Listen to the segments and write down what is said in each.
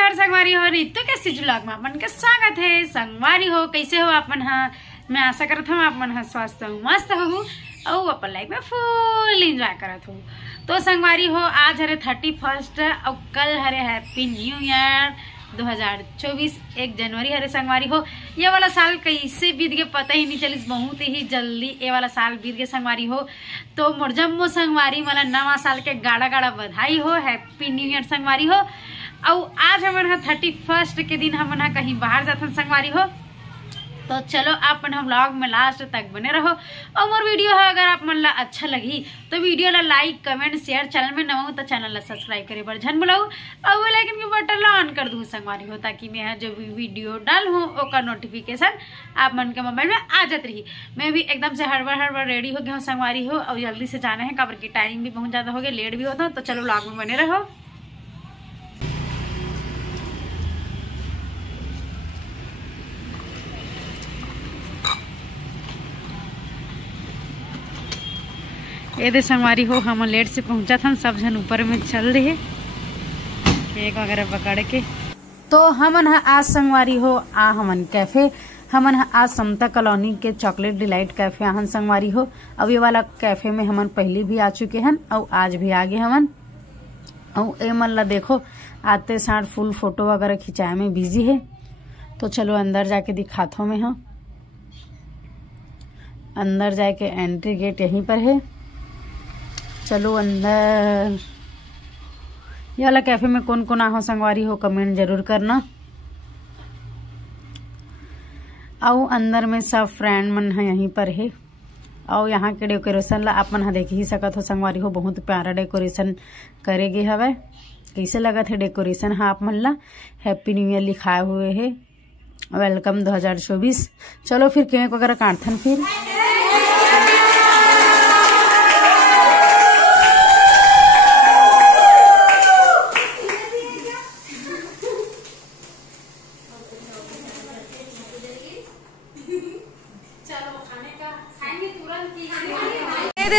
नमस्कार संगवारी हो रितु के सिज व्लॉग में अपन के स्वागत है। संगवारी हो कैसे हो अपन हा? मैं आशा करत हूँ अपन हा स्वस्थ हो मस्त हो और अपन लाइफ में फुल एंजॉय करत हो। तो संगवारी हो आज हरे 31 और कल हरे हैप्पी न्यू ईयर 2024 1 जनवरी हरे संगवारी हो। ये वाला साल कैसे बीत गए पता ही नहीं चलिस, बहुत ही जल्दी ये वाला साल बीत गए संगवारी हो। तो मोरजम्मो संगवारी वाला नवा साल के गाड़ा गाड़ा बधाई हो, हैप्पी न्यू ईयर संगवारी हो। और आज हमन 31 के दिन हमन कहीं बाहर जाथन संगवारी हो। तो चलो आप हम व्लॉग में लास्ट तक बने रहो। और मोर वीडियो है अगर आप मन ला अच्छा लगी तो वीडियो ला लाइक कमेंट शेयर, चैनल में नवा हो तो चैनल ला सब्सक्राइब करे बर झन बुलाऊ और बेल आइकन के बटन ला ऑन कर दूँ संगवारी हो, ताकि मैं जो भी वीडियो डाल हूँ ओका नोटिफिकेशन आप मन के मोबाइल में आ जात रही। मैं भी एकदम से हड़बड़ रेडी हो गया हूँ संगवारी हो और जल्दी से जाना है काबर की टाइम भी बहुत ज्यादा हो गया, लेट भी होता। तो चलो व्लॉग में बने रहो। ये दे संगवारी हो हम लेट से पहुंचा था, सब जन ऊपर में चल रहे केक वगैरह पकड़ के। तो हमन आज संगवारी हो हमन कैफे, हमन आज समता कॉलोनी के चॉकलेट डिलाइट कैफे आहन संगवारी हो। अब ये वाला कैफे में हमन पहले भी आ चुके हैं और आज भी आगे हमन। और ए मन ला देखो आते साथ फुल फोटो वगैरह खिंचाए में बिजी है। तो चलो अंदर जाके दिखाता हूँ मैं। हाँ अंदर जाके एंट्री गेट यहीं पर है, चलो अंदर। ये वाला कैफे में कौन कौन आहो संगवारी हो कमेंट जरूर करना। और अंदर में सब फ्रेंड मन है यहीं पर है। और यहाँ के डेकोरेशन ला आप मन देख ही सकत हो संगवारी हो, बहुत प्यारा डेकोरेशन करे गे हवे। कैसे लगत है डेकोरेशन? हाँ आप मन ला हैप्पी न्यू ईयर लिखाए हुए है, वेलकम 2024। चलो फिर केक वगैरह काटथन फिर।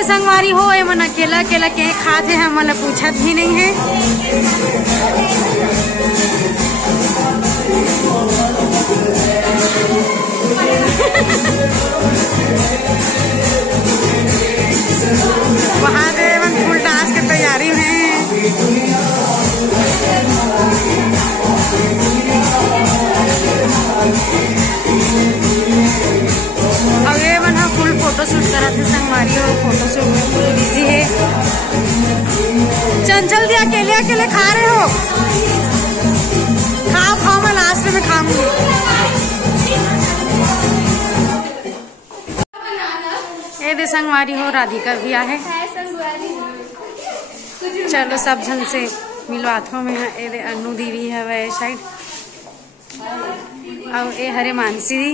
संगवारी हो ये मन अकेला अकेला केक खाते हैं, मतलब पूछत भी नहीं है। वहाँ दे मन फुल डांस की तैयारी है। अब ये मन फुल फोटो शूट करा थे संगवारी हो, फोटो शूट में फुल बिजी है। चंचल दी अकेले अकेले खा रहे हो? खाओ खाओ, मैं लास्ट में खाऊंगी। ये दे संगवारी हो राधिका भी है। चलो सब जन से मिलवाथो में। ये दे अनु दी भी है वे साइड, और ये हरे मानसी दी,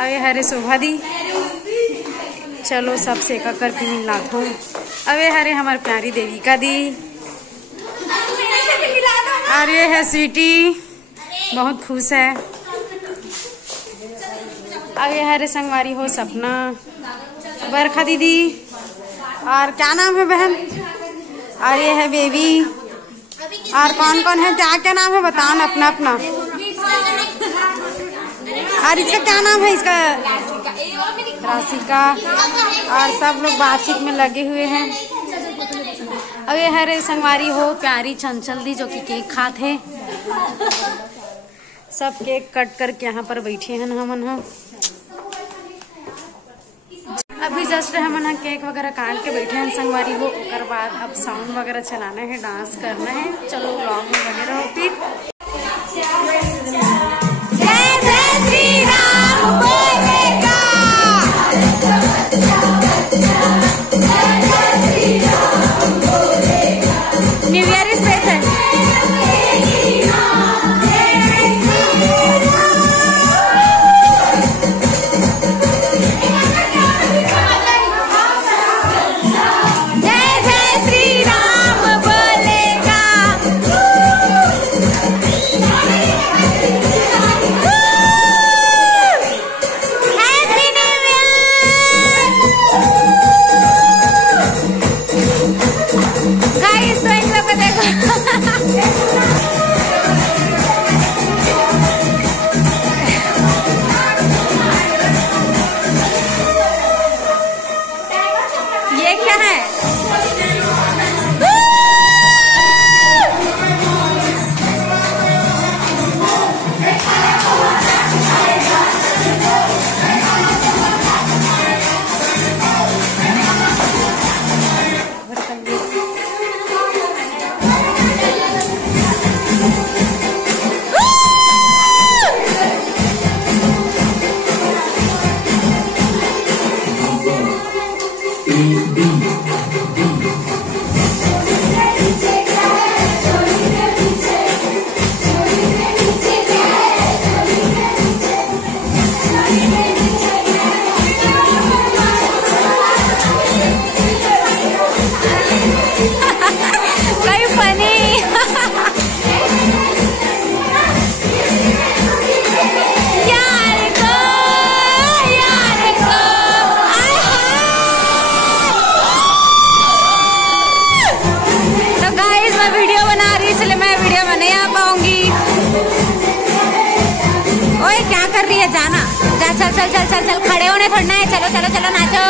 और ये हरे शोभा दी। चलो सबसे एक करके मिलात हूँ। अब ये हरे हमारे प्यारी देविका दी, और ये है स्वीटी बहुत खुश है। अब ये हरे संगवारी हो सपना, बरखा दीदी, और क्या नाम है बहन, और ये है बेबी। और कौन कौन है, क्या क्या नाम है बताओ ना अपना अपना। और इसका क्या नाम है? इसका राशिका। और सब लोग बातचीत में लगे हुए हैं। अब ये हरे संगवारी हो प्यारी चंचल दी जो कि केक खाते हैं। सब केक कट करके यहाँ पर बैठे हैं हमन। अभी जस्ट हमन केक वगैरह काट के बैठे हैं संगवारी हो। उसके बाद अब साउंड वगैरह चलाना है, डांस करना है। चलो व्लॉग में बने रहो फिर। न्यू ईयर स्पेशल जय जय श्री राम बोलेगा। चल चल चल चल, खड़े होने थोड़ा है, चलो चलो चलो नाचो।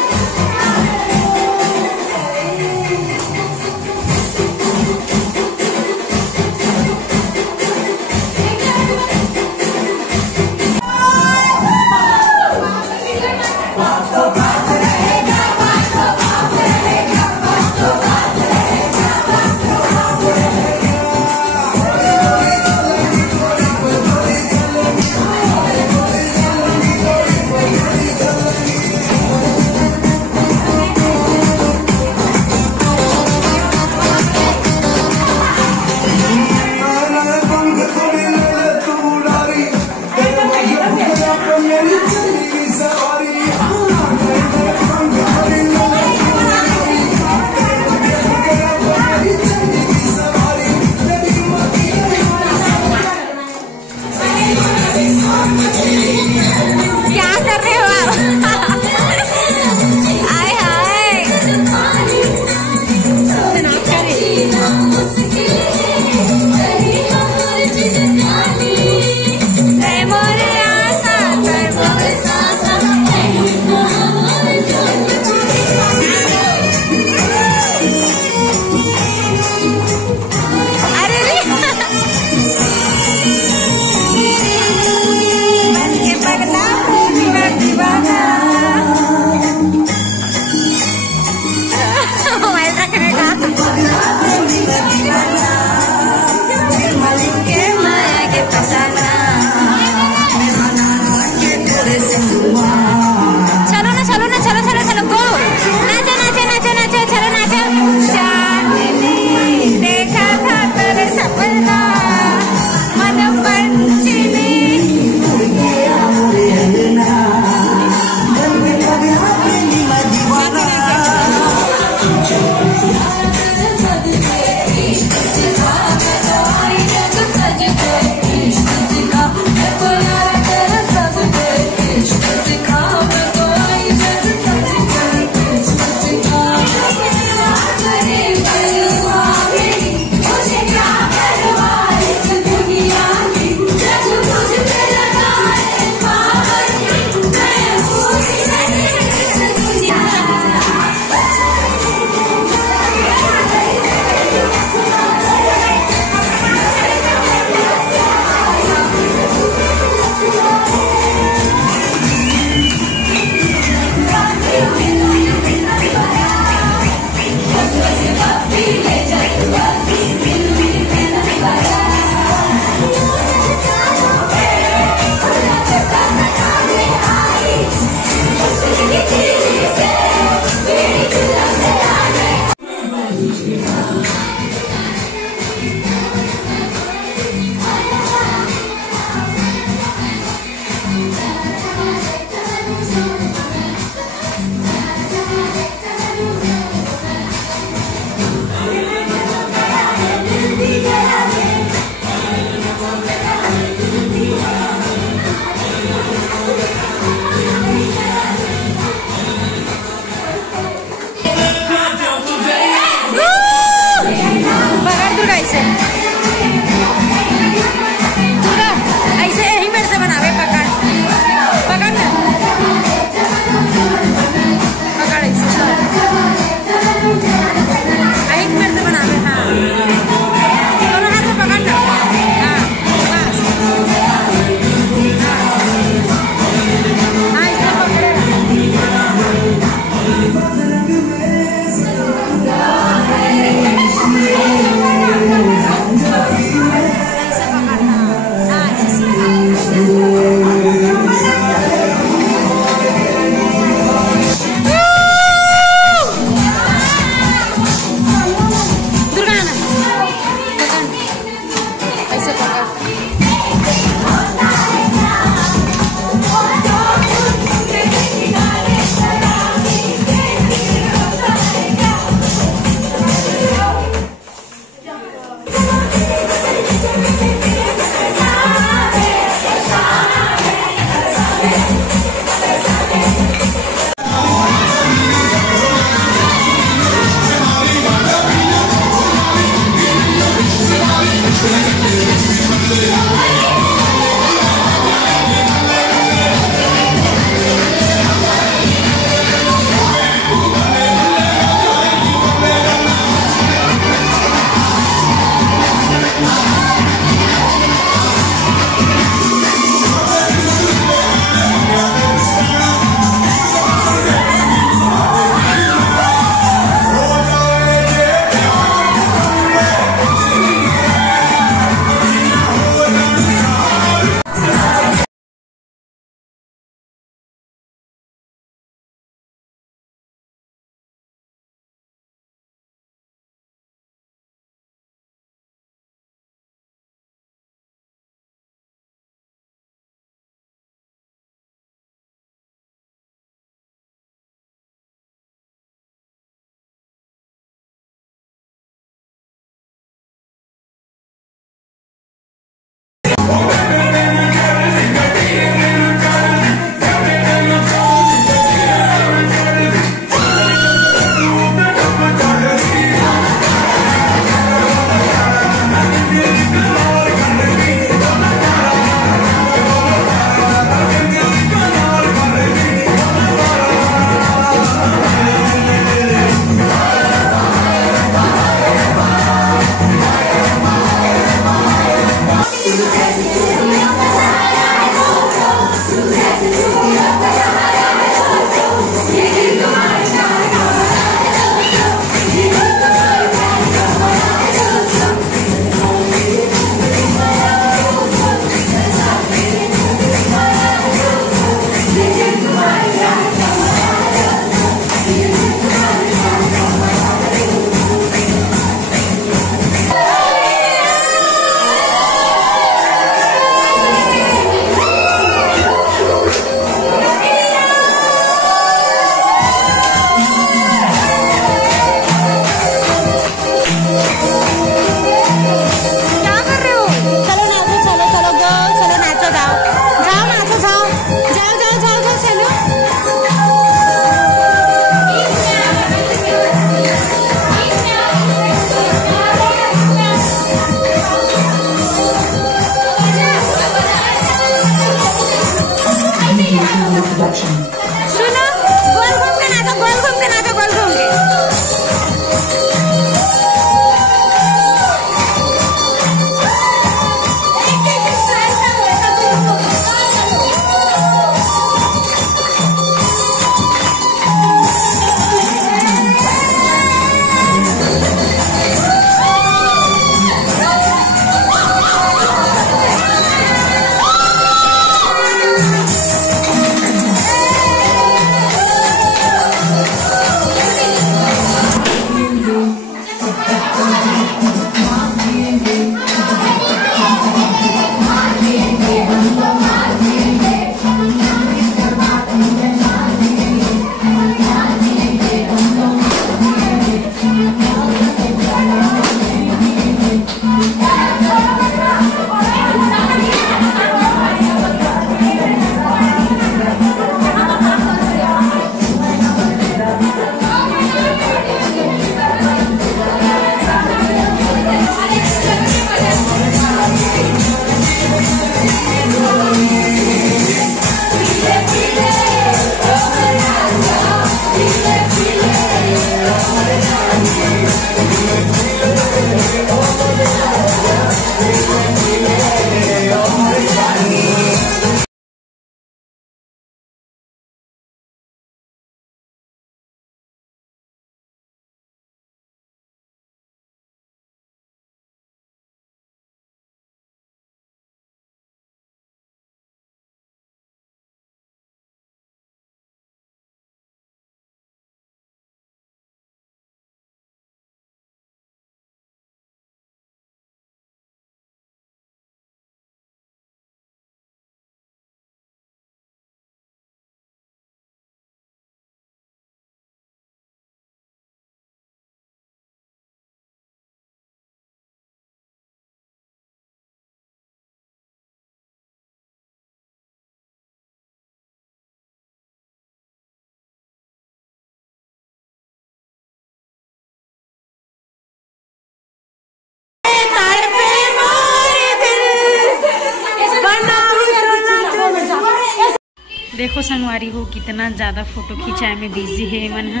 देखो संगवारी हो कितना ज़्यादा फोटो खिंचाए में बिजी है मन है।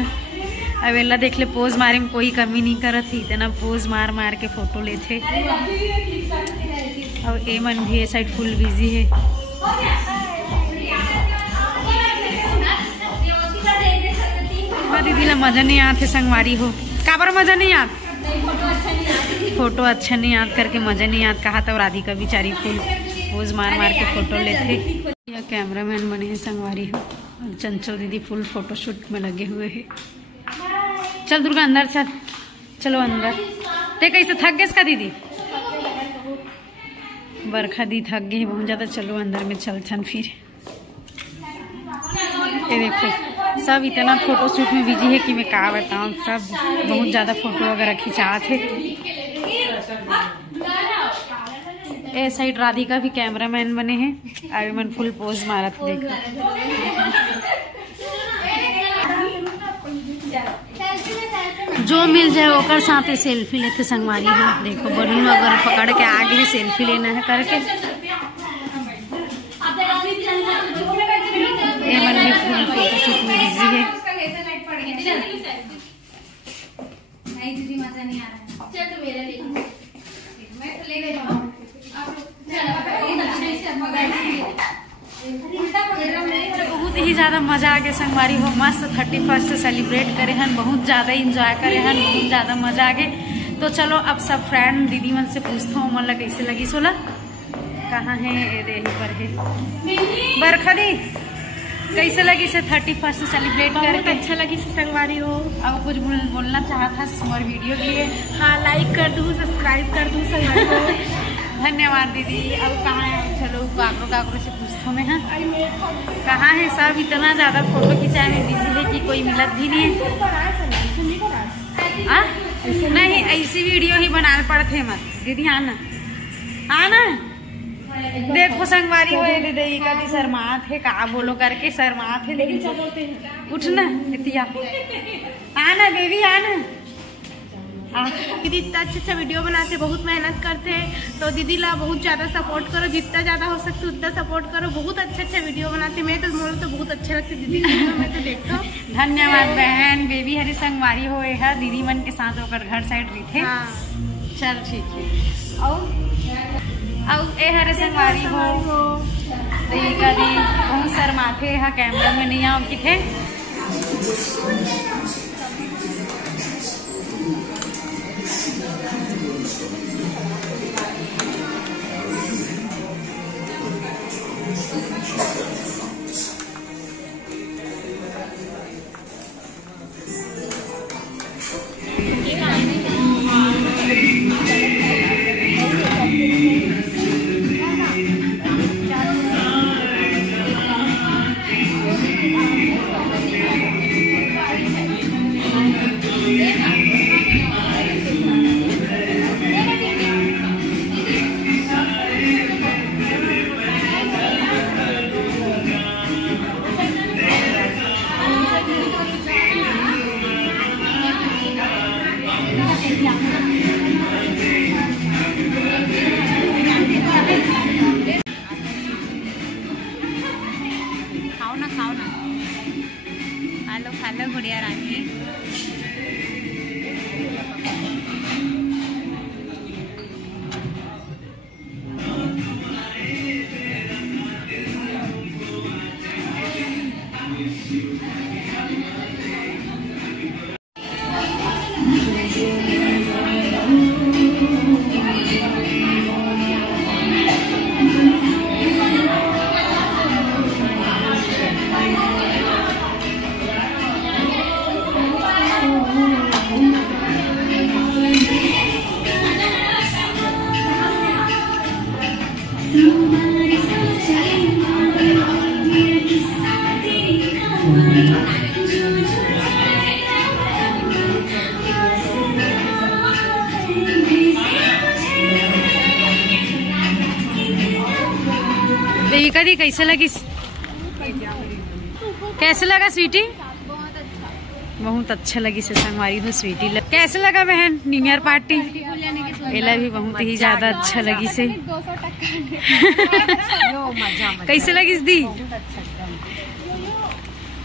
अब एला देख ले पोज मारे में कोई कमी नहीं करत थी, इतना पोज मार मार के फोटो लेते। अब ए मन भी ये साइड फुल बिजी है। दीदी ला मजा नहीं आते संगवारी हो, काबर मजा नहीं आत, फोटो अच्छा नहीं याद करके मजा नहीं याद कहा तो राधिका बेचारी फुल पोज मार मार के फोटो लेते। यह कैमरामैन बने हैं संगवारी हो, और चंचल दीदी फुल फोटोशूट में लगे हुए हैं। चल दुर्गा अंदर चल, चलो अंदर। ते कैसे थक गए इसका दीदी? बरखा दी थक गई बहुत ज्यादा। चलो अंदर में चल छन फिर। ये देखो सब इतना फोटोशूट में बिजी है कि मैं क्या बताऊँ, सब बहुत ज्यादा फोटो वगैरह खिंचाते थे। ए साइड राधिका भी कैमरामैन बने हैं, अभी मन फुल पोज मारत देखो। जो मिल जाए ओकर साथ सेल्फी लेते संगवारी हो। देखो बलून वगैरह पकड़ के आगे है सेल्फी लेना है करके। ये मन भी फुल फोटोशूट में बिजी है। बहुत ही ज्यादा मजा आ गया संगवारी हो, मस्त 31st सेलिब्रेट करे हन, बहुत ज्यादा इंजॉय करे हन, बहुत ज्यादा मजा आ गए। तो चलो अब सब फ्रेंड दीदी मन से पूछता हूँ मन लगा कैसे लगी। सोला कहाँ है? यही पर है। बरखा दी कैसे लगी से 31st सेलिब्रेट करके? अच्छा लगी संगवारी हो। अब कुछ बोलना चाहता हमारे वीडियो के लिए? हाँ, लाइक कर दूँ, सब्सक्राइब कर दूँ संगवारी हो। धन्यवाद दीदी। अब कहाँ है? चलो काकरो से पूछता हूँ मैं। हाँ कहाँ है सब? इतना ज़्यादा फोटो खिंचाए में बिजी है कि कोई मिलत भी नहीं है। नहीं ऐसी वीडियो ही बनाना पड़ते मत दीदी। आना आना। देखो संगवारी हो दीदी कभी शर्मात है का बोलो करके शर्मात है, लेकिन उठना इतिया। आना बेबी आना। दीदी इतना अच्छा वीडियो बनाते, बहुत मेहनत करते हैं, तो दीदी ला बहुत ज़्यादा सपोर्ट करो, जितना ज़्यादा हो सकता उतना सपोर्ट करो। बहुत अच्छा वीडियो बनाते, मैं तो मोल तो बहुत अच्छे लगते दीदी मैं तो देखता हूँ। धन्यवाद बहन। बेबी हरी संगवारी हो है दीदी मन के साथ होकर घर साइड भी थे। चल ठीक है। और ए हरे संगवारी हो कभी बहुत शर्माते है, कैमरा में नहीं आओ कि थे। खाओ ना। हेलो गुड़िया रानी। कदी कैसे लगी? कैसे लगा स्वीटी? बहुत अच्छा लगी से संगवारी हो स्वीटी। कैसे लगा बहन न्यू ईयर पार्टी? एला भी बहुत ही ज्यादा अच्छा लगी से। कैसे लगी दी?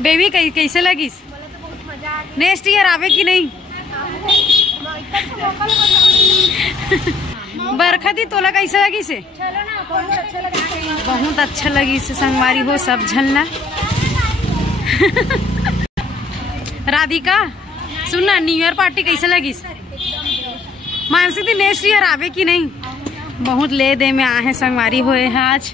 बेबी कैसे लगी? बोले तो बहुत मजा आ गया। नेक्स्ट ईयर आवे कि नहीं? बरखा दी तोला कैसे लगी से? चलो ना, बहुत अच्छा लगा। बहुत अच्छा लगी से संगवारी हो सब झलना। राधिका सुनना, न्यू ईयर पार्टी कैसे लगी? मानसी दी नेक्स्ट ईयर आवे कि नहीं? बहुत ले दे में आए संगवारी होए हैं आज।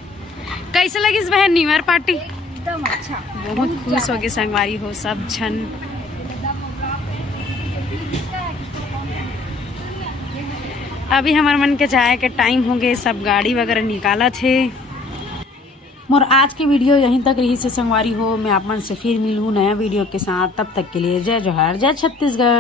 कैसे लगी बहन न्यू ईयर पार्टी? एकदम अच्छा, बहुत खुश हो गए संगवारी हो सब झन। अभी हमारे मन के जाए के टाइम हो गए, सब गाड़ी वगैरह निकाला थे। मोर आज की वीडियो यहीं तक रही से संगवारी हो। मैं आप मन से फिर मिलूँ नया वीडियो के साथ। तब तक के लिए जय जोहार, जय छत्तीसगढ़।